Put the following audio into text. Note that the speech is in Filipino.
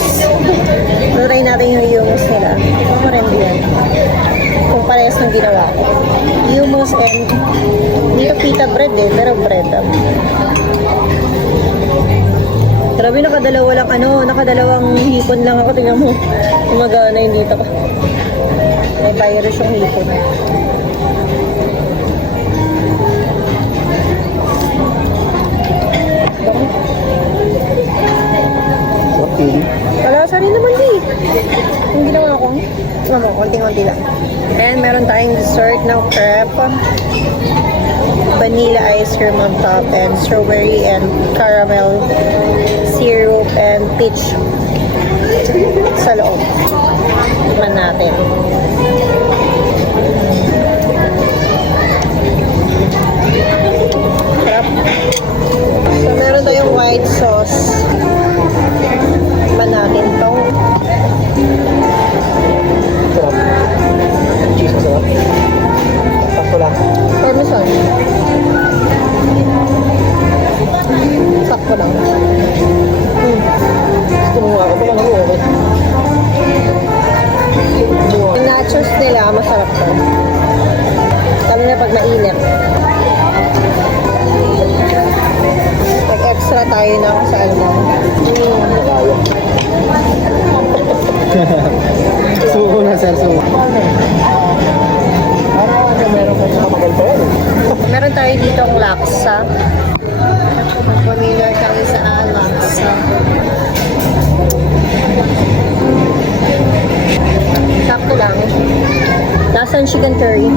hummus. Try natin yung hummus nila. Marami yan. Kung parehas ng ginawa ko. Hummus and dito pita bread eh, pero bread. Grabe, nakadalawang hipon lang ako. Tingnan mo, gumagana yung dito ko. May virus yung hipon. Okay. Wala, saan naman di. Yung ginawa ko, konting-konti lang. And meron tayong dessert ng crepe. Vanilla ice cream on top and strawberry and caramel syrup and peach sa loob. Tikman natin. Sarap. So meron tayong white sauce. Tikman natin tong Sarap. Cheese masarap. Sakto lang. parmesan. Sakto lang. Gusto mo nga ako pa lang ako. Okay. Yung nachos nila, masarap to. Lalo na pag mainit. Mag-extra tayo ng sa almond. Suko na sir, suko. Meron ko sa kapagal pa yan. Meron tayo dito ang laksa. Familiar kami sa laksa. Sakto lang. Lasang chicken curry.